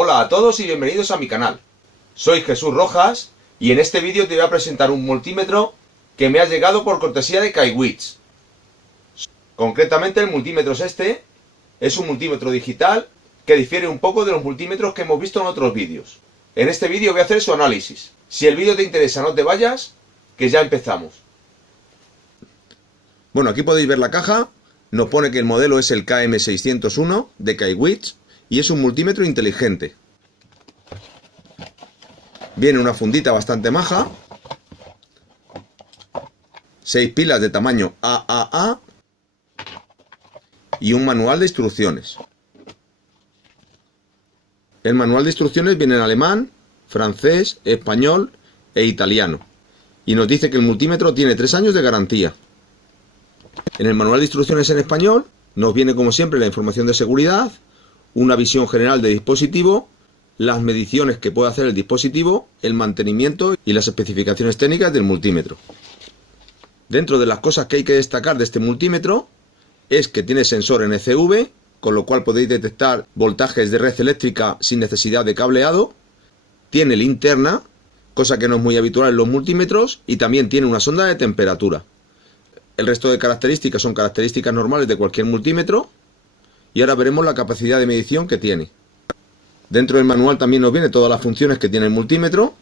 Hola a todos y bienvenidos a mi canal. Soy Jesús Rojas y en este vídeo te voy a presentar un multímetro que me ha llegado por cortesía de Kaiwitz. Concretamente el multímetro es este, es un multímetro digital que difiere un poco de los multímetros que hemos visto en otros vídeos. En este vídeo voy a hacer su análisis. Si el vídeo te interesa no te vayas, que ya empezamos. Bueno, aquí podéis ver la caja, nos pone que el modelo es el KM601 de Kaiwitz y es un multímetro inteligente. Viene una fundita bastante maja, 6 pilas de tamaño AAA y un manual de instrucciones. El manual de instrucciones viene en alemán, francés, español e italiano y nos dice que el multímetro tiene 3 años de garantía. En el manual de instrucciones en español nos viene como siempre la información de seguridad, una visión general del dispositivo, las mediciones que puede hacer el dispositivo, el mantenimiento y las especificaciones técnicas del multímetro. Dentro de las cosas que hay que destacar de este multímetro es que tiene sensor NCV, con lo cual podéis detectar voltajes de red eléctrica sin necesidad de cableado, tiene linterna, cosa que no es muy habitual en los multímetros, y también tiene una sonda de temperatura. El resto de características son características normales de cualquier multímetro. Y ahora veremos la capacidad de medición que tiene. Dentro del manual también nos viene todas las funciones que tiene el multímetro.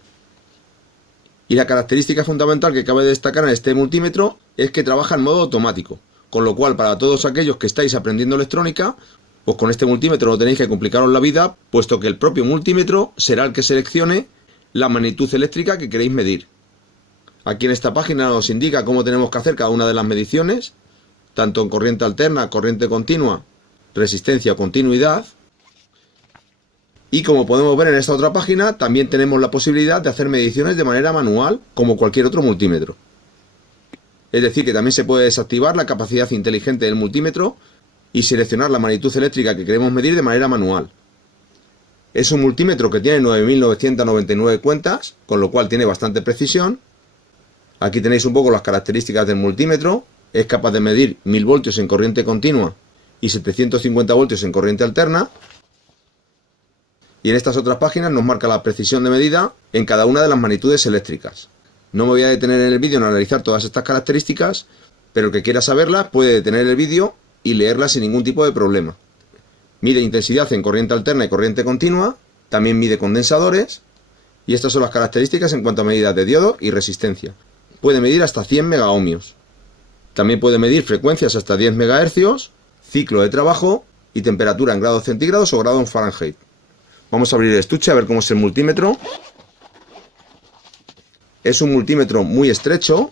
Y la característica fundamental que cabe destacar en este multímetro es que trabaja en modo automático. Con lo cual, para todos aquellos que estáis aprendiendo electrónica, pues con este multímetro no tenéis que complicaros la vida, puesto que el propio multímetro será el que seleccione la magnitud eléctrica que queréis medir. Aquí en esta página nos indica cómo tenemos que hacer cada una de las mediciones, tanto en corriente alterna, corriente continua, resistencia o continuidad. Y como podemos ver en esta otra página, también tenemos la posibilidad de hacer mediciones de manera manual, como cualquier otro multímetro. Es decir, que también se puede desactivar la capacidad inteligente del multímetro y seleccionar la magnitud eléctrica que queremos medir de manera manual. Es un multímetro que tiene 9.999 cuentas, con lo cual tiene bastante precisión. Aquí tenéis un poco las características del multímetro. Es capaz de medir 1000 voltios en corriente continua y 750 voltios en corriente alterna. Y en estas otras páginas nos marca la precisión de medida en cada una de las magnitudes eléctricas. No me voy a detener en el vídeo en analizar todas estas características, pero el que quiera saberlas puede detener el vídeo y leerlas sin ningún tipo de problema. Mide intensidad en corriente alterna y corriente continua, también mide condensadores, y estas son las características en cuanto a medidas de diodo y resistencia. Puede medir hasta 100 megaohmios. También puede medir frecuencias hasta 10 MHz, ciclo de trabajo y temperatura en grados centígrados o grados Fahrenheit. Vamos a abrir el estuche a ver cómo es el multímetro. Es un multímetro muy estrecho.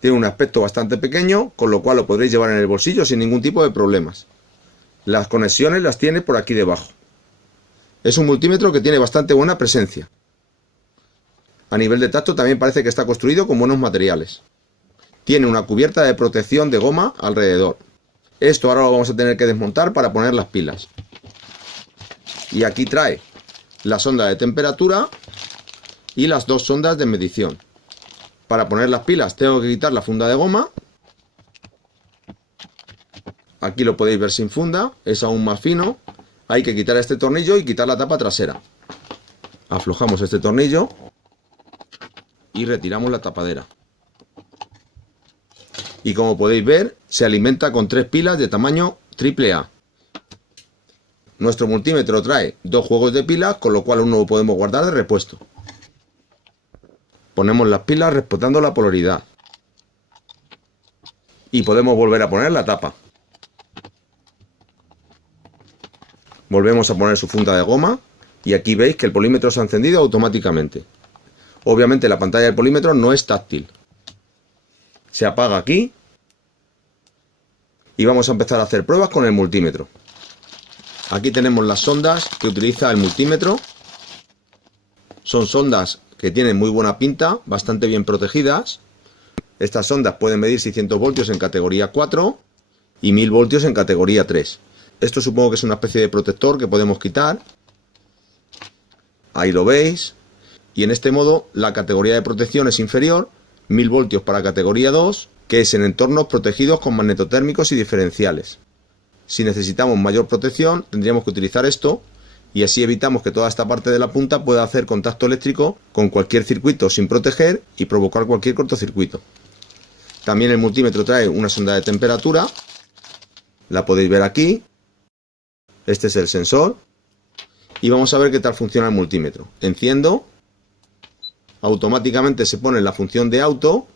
Tiene un aspecto bastante pequeño, con lo cual lo podréis llevar en el bolsillo sin ningún tipo de problemas. Las conexiones las tiene por aquí debajo. Es un multímetro que tiene bastante buena presencia. A nivel de tacto también parece que está construido con buenos materiales. Tiene una cubierta de protección de goma alrededor. Esto ahora lo vamos a tener que desmontar para poner las pilas. Y aquí trae la sonda de temperatura y las dos sondas de medición. Para poner las pilas tengo que quitar la funda de goma. Aquí lo podéis ver sin funda, es aún más fino. Hay que quitar este tornillo y quitar la tapa trasera. Aflojamos este tornillo y retiramos la tapadera. Y como podéis ver, se alimenta con 3 pilas de tamaño AAA. Nuestro multímetro trae 2 juegos de pilas, con lo cual uno lo podemos guardar de repuesto. Ponemos las pilas respetando la polaridad. Y podemos volver a poner la tapa. Volvemos a poner su funda de goma y aquí veis que el polímetro se ha encendido automáticamente. Obviamente la pantalla del polímetro no es táctil. Se apaga aquí y vamos a empezar a hacer pruebas con el multímetro. Aquí tenemos las sondas que utiliza el multímetro. Son sondas que tienen muy buena pinta, bastante bien protegidas. Estas sondas pueden medir 600 voltios en categoría 4 y 1000 voltios en categoría 3. Esto supongo que es una especie de protector que podemos quitar. Ahí lo veis. Y en este modo la categoría de protección es inferior, 1000 voltios para categoría 2, que es en entornos protegidos con magnetotérmicos y diferenciales. Si necesitamos mayor protección, tendríamos que utilizar esto, y así evitamos que toda esta parte de la punta pueda hacer contacto eléctrico con cualquier circuito sin proteger y provocar cualquier cortocircuito. También el multímetro trae una sonda de temperatura, la podéis ver aquí. Este es el sensor y vamos a ver qué tal funciona el multímetro. Enciendo, automáticamente se pone en la función de auto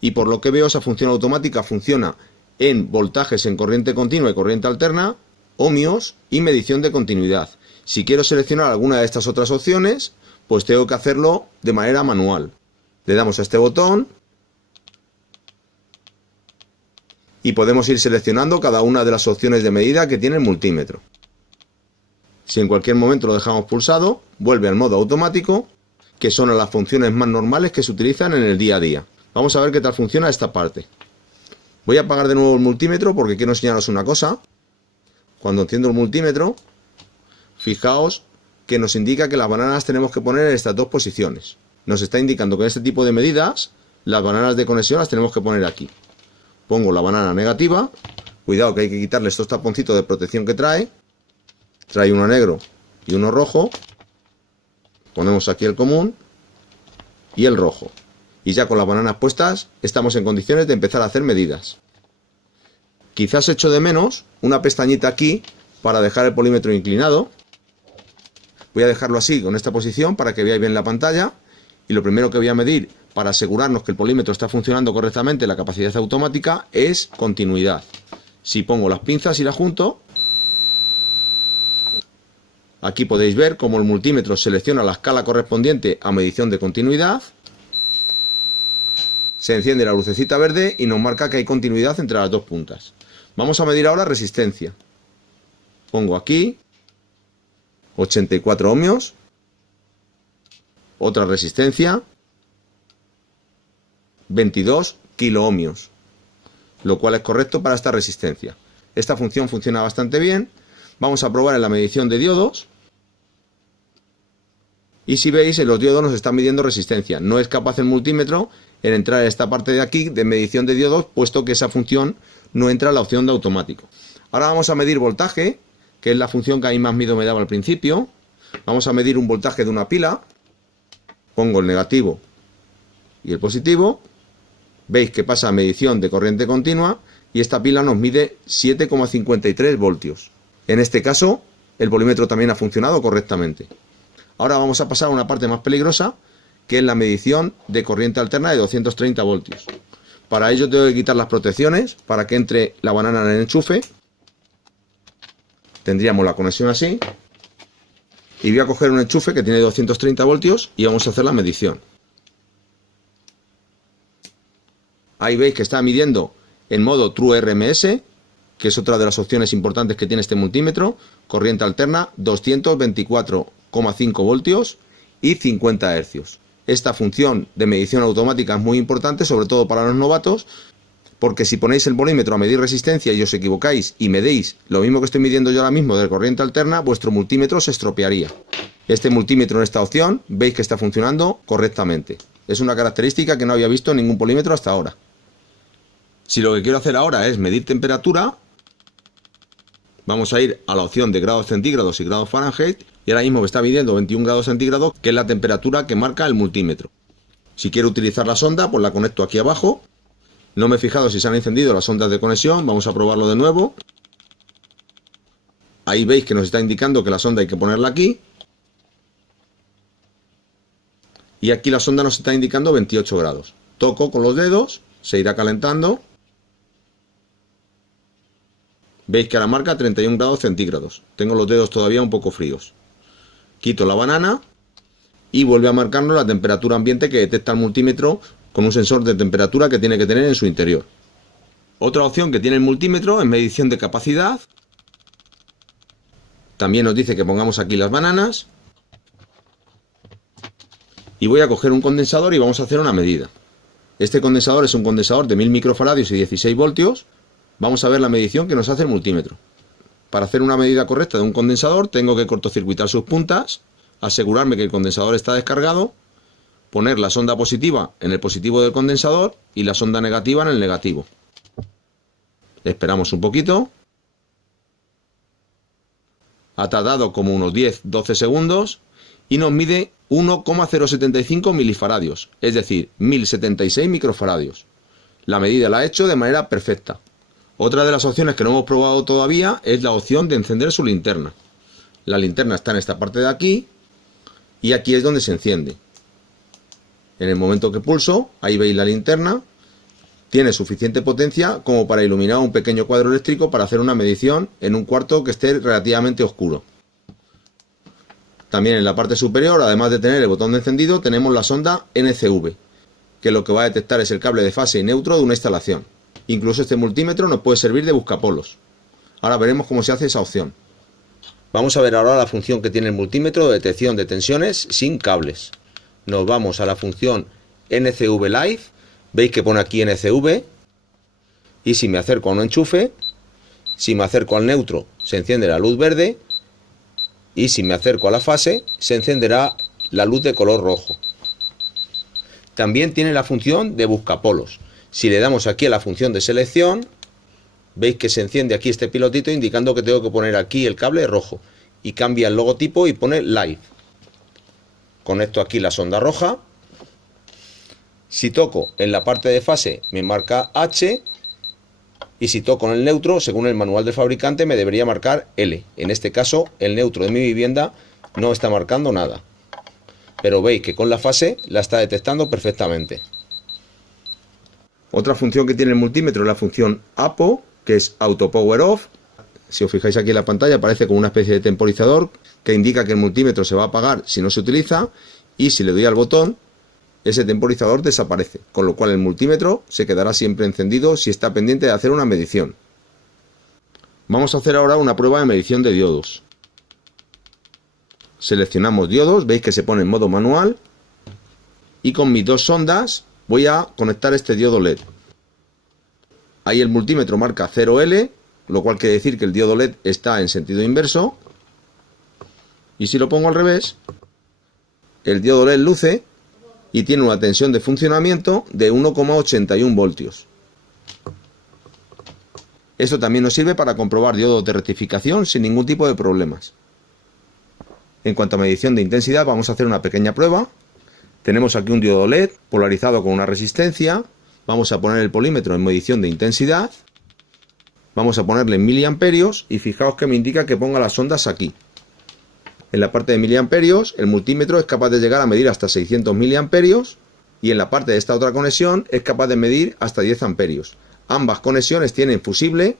y por lo que veo esa función automática funciona en voltajes en corriente continua y corriente alterna, ohmios y medición de continuidad. Si quiero seleccionar alguna de estas otras opciones, pues tengo que hacerlo de manera manual. Le damos a este botón y podemos ir seleccionando cada una de las opciones de medida que tiene el multímetro. Si en cualquier momento lo dejamos pulsado, vuelve al modo automático, que son las funciones más normales que se utilizan en el día a día. Vamos a ver qué tal funciona esta parte. Voy a apagar de nuevo el multímetro porque quiero enseñaros una cosa. Cuando enciendo el multímetro, fijaos que nos indica que las bananas tenemos que poner en estas dos posiciones. Nos está indicando que en este tipo de medidas, las bananas de conexión las tenemos que poner aquí. Pongo la banana negativa, cuidado que hay que quitarle estos taponcitos de protección que trae. Trae uno negro y uno rojo. Ponemos aquí el común y el rojo. Y ya con las bananas puestas, estamos en condiciones de empezar a hacer medidas. Quizás echo de menos una pestañita aquí para dejar el polímetro inclinado. Voy a dejarlo así, con esta posición, para que veáis bien la pantalla. Y lo primero que voy a medir, para asegurarnos que el polímetro está funcionando correctamente, la capacidad automática, es continuidad. Si pongo las pinzas y las junto, aquí podéis ver cómo el multímetro selecciona la escala correspondiente a medición de continuidad. Se enciende la lucecita verde y nos marca que hay continuidad entre las dos puntas. Vamos a medir ahora resistencia. Pongo aquí 84 ohmios. Otra resistencia 22 kiloohmios, lo cual es correcto para esta resistencia. Esta función funciona bastante bien. Vamos a probar en la medición de diodos. Y si veis, en los diodos nos están midiendo resistencia. No es capaz el multímetro en entrar en esta parte de aquí de medición de diodos, puesto que esa función no entra en la opción de automático. Ahora vamos a medir voltaje, que es la función que a mí más miedo me daba al principio. Vamos a medir un voltaje de una pila. Pongo el negativo y el positivo. Veis que pasa a medición de corriente continua y esta pila nos mide 7,53 voltios. En este caso, el volímetro también ha funcionado correctamente. Ahora vamos a pasar a una parte más peligrosa, que es la medición de corriente alterna de 230 voltios. Para ello tengo que quitar las protecciones para que entre la banana en el enchufe. Tendríamos la conexión así. Y voy a coger un enchufe que tiene 230 voltios y vamos a hacer la medición. Ahí veis que está midiendo en modo True RMS, que es otra de las opciones importantes que tiene este multímetro. Corriente alterna 224,5 voltios y 50 hercios. Esta función de medición automática es muy importante, sobre todo para los novatos, porque si ponéis el volímetro a medir resistencia y os equivocáis y medéis lo mismo que estoy midiendo yo ahora mismo de corriente alterna, vuestro multímetro se estropearía. Este multímetro en esta opción veis que está funcionando correctamente. Es una característica que no había visto en ningún polímetro hasta ahora. Si lo que quiero hacer ahora es medir temperatura, vamos a ir a la opción de grados centígrados y grados Fahrenheit, y ahora mismo me está midiendo 21 grados centígrados, que es la temperatura que marca el multímetro. Si quiero utilizar la sonda, pues la conecto aquí abajo. No me he fijado si se han encendido las ondas de conexión, vamos a probarlo de nuevo. Ahí veis que nos está indicando que la sonda hay que ponerla aquí. Y aquí la sonda nos está indicando 28 grados. Toco con los dedos, se irá calentando. Veis que ahora marca 31 grados centígrados. Tengo los dedos todavía un poco fríos. Quito la banana y vuelve a marcarnos la temperatura ambiente que detecta el multímetro con un sensor de temperatura que tiene que tener en su interior. Otra opción que tiene el multímetro es medición de capacidad. También nos dice que pongamos aquí las bananas. Y voy a coger un condensador y vamos a hacer una medida. Este condensador es un condensador de 1000 microfaradios y 16 voltios. Vamos a ver la medición que nos hace el multímetro. Para hacer una medida correcta de un condensador tengo que cortocircuitar sus puntas, asegurarme que el condensador está descargado, poner la sonda positiva en el positivo del condensador y la sonda negativa en el negativo. Esperamos un poquito. Ha tardado como unos 10-12 segundos y nos mide 1,075 milifaradios, es decir, 1076 microfaradios. La medida la ha hecho de manera perfecta. Otra de las opciones que no hemos probado todavía es la opción de encender su linterna. La linterna está en esta parte de aquí y aquí es donde se enciende. En el momento que pulso, ahí veis la linterna. Tiene suficiente potencia como para iluminar un pequeño cuadro eléctrico para hacer una medición en un cuarto que esté relativamente oscuro. También en la parte superior, además de tener el botón de encendido, tenemos la sonda NCV, que lo que va a detectar es el cable de fase y neutro de una instalación. Incluso este multímetro nos puede servir de buscapolos. Ahora veremos cómo se hace esa opción. Vamos a ver ahora la función que tiene el multímetro de detección de tensiones sin cables. Nos vamos a la función NCV Live. Veis que pone aquí NCV, y si me acerco a un enchufe, si me acerco al neutro, se enciende la luz verde, y si me acerco a la fase, se encenderá la luz de color rojo. También tiene la función de buscapolos. Si le damos aquí a la función de selección, veis que se enciende aquí este pilotito indicando que tengo que poner aquí el cable rojo, y cambia el logotipo y pone Live. Conecto aquí la sonda roja. Si toco en la parte de fase me marca H, y si toco en el neutro, según el manual del fabricante, me debería marcar L. En este caso, el neutro de mi vivienda no está marcando nada. Pero veis que con la fase la está detectando perfectamente. Otra función que tiene el multímetro es la función APO, que es Auto Power Off. Si os fijáis aquí en la pantalla aparece como una especie de temporizador que indica que el multímetro se va a apagar si no se utiliza, y si le doy al botón, ese temporizador desaparece, con lo cual el multímetro se quedará siempre encendido si está pendiente de hacer una medición. Vamos a hacer ahora una prueba de medición de diodos. Seleccionamos diodos, veis que se pone en modo manual, y con mis dos sondas voy a conectar este diodo LED. Ahí el multímetro marca 0L, lo cual quiere decir que el diodo LED está en sentido inverso, y si lo pongo al revés, el diodo LED luce y tiene una tensión de funcionamiento de 1,81 voltios. Esto también nos sirve para comprobar diodos de rectificación sin ningún tipo de problemas. En cuanto a medición de intensidad, vamos a hacer una pequeña prueba. Tenemos aquí un diodo LED polarizado con una resistencia. Vamos a poner el polímetro en medición de intensidad. Vamos a ponerle en miliamperios y fijaos que me indica que ponga las ondas aquí. En la parte de miliamperios, el multímetro es capaz de llegar a medir hasta 600 miliamperios, y en la parte de esta otra conexión es capaz de medir hasta 10 amperios. Ambas conexiones tienen fusible,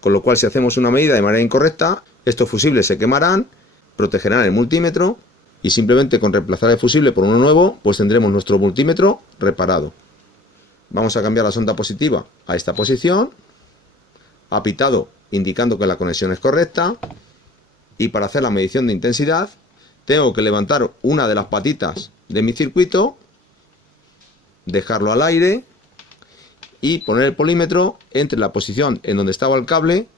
con lo cual si hacemos una medida de manera incorrecta, estos fusibles se quemarán, protegerán el multímetro, y simplemente con reemplazar el fusible por uno nuevo, pues tendremos nuestro multímetro reparado. Vamos a cambiar la sonda positiva a esta posición, ha pitado indicando que la conexión es correcta. Y para hacer la medición de intensidad, tengo que levantar una de las patitas de mi circuito, dejarlo al aire y poner el polímetro entre la posición en donde estaba el cable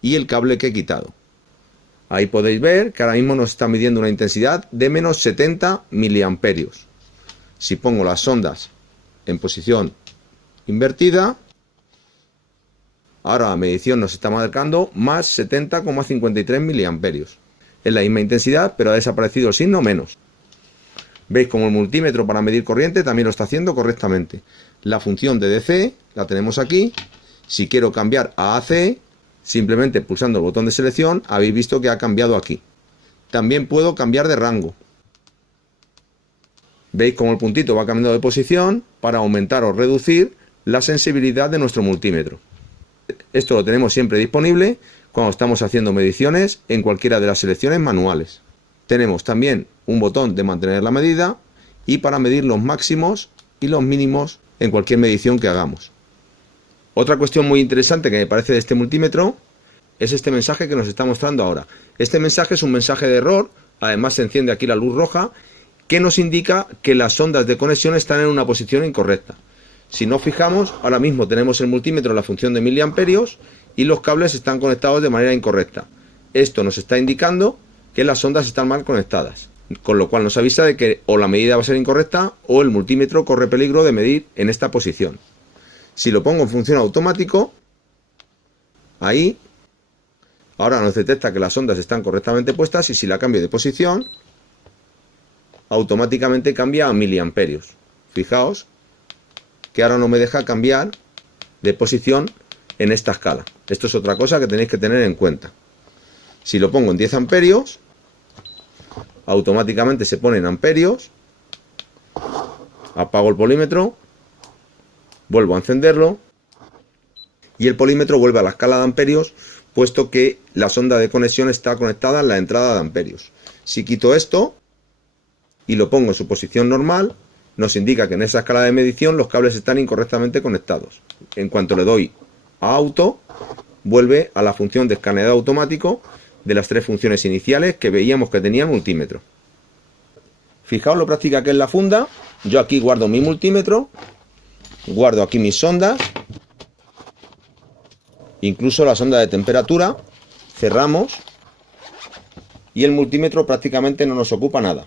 y el cable que he quitado. Ahí podéis ver que ahora mismo nos está midiendo una intensidad de menos 70 miliamperios. Si pongo las sondas en posición invertida, ahora la medición nos está marcando más 70,53 miliamperios. Es la misma intensidad, pero ha desaparecido el signo menos. Veis como el multímetro para medir corriente también lo está haciendo correctamente. La función de DC la tenemos aquí. Si quiero cambiar a AC, simplemente pulsando el botón de selección, habéis visto que ha cambiado aquí. También puedo cambiar de rango. Veis como el puntito va cambiando de posición para aumentar o reducir la sensibilidad de nuestro multímetro. Esto lo tenemos siempre disponible cuando estamos haciendo mediciones en cualquiera de las selecciones manuales. Tenemos también un botón de mantener la medida y para medir los máximos y los mínimos en cualquier medición que hagamos. Otra cuestión muy interesante que me parece de este multímetro es este mensaje que nos está mostrando ahora. Este mensaje es un mensaje de error, además se enciende aquí la luz roja, que nos indica que las sondas de conexión están en una posición incorrecta. Si nos fijamos, ahora mismo tenemos el multímetro en la función de miliamperios y los cables están conectados de manera incorrecta. Esto nos está indicando que las sondas están mal conectadas, con lo cual nos avisa de que o la medida va a ser incorrecta o el multímetro corre peligro de medir en esta posición. Si lo pongo en función automático, ahí Ahora nos detecta que las ondas están correctamente puestas y si la cambio de posición, automáticamente cambia a miliamperios. Fijaos que ahora no me deja cambiar de posición en esta escala. Esto es otra cosa que tenéis que tener en cuenta. Si lo pongo en 10 amperios, automáticamente se pone en amperios. Apago el polímetro, vuelvo a encenderlo y el polímetro vuelve a la escala de amperios, puesto que la sonda de conexión está conectada en la entrada de amperios. Si quito esto y lo pongo en su posición normal, nos indica que en esa escala de medición los cables están incorrectamente conectados. En cuanto le doy a auto, vuelve a la función de escaneado automático de las 3 funciones iniciales que veíamos que tenía el multímetro. Fijaos lo práctica que es la funda. Yo aquí guardo mi multímetro, guardo aquí mis sondas, incluso la sonda de temperatura, cerramos y el multímetro prácticamente no nos ocupa nada.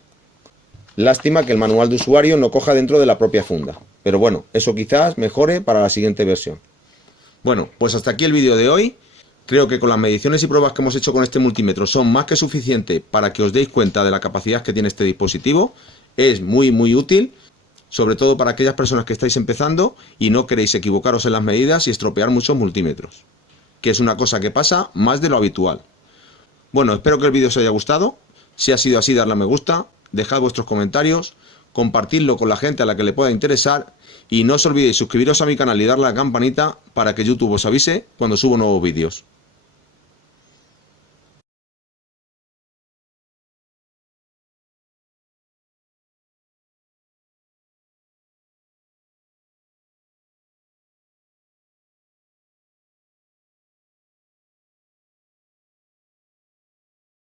Lástima que el manual de usuario no coja dentro de la propia funda, pero bueno, eso quizás mejore para la siguiente versión. Bueno, pues hasta aquí el vídeo de hoy. Creo que con las mediciones y pruebas que hemos hecho con este multímetro son más que suficiente para que os deis cuenta de la capacidad que tiene este dispositivo. Es muy útil, sobre todo para aquellas personas que estáis empezando y no queréis equivocaros en las medidas y estropear muchos multímetros, que es una cosa que pasa más de lo habitual. Bueno, espero que el vídeo os haya gustado. Si ha sido así, darle a me gusta, dejad vuestros comentarios, compartidlo con la gente a la que le pueda interesar y no os olvidéis suscribiros a mi canal y darle a la campanita para que YouTube os avise cuando subo nuevos vídeos.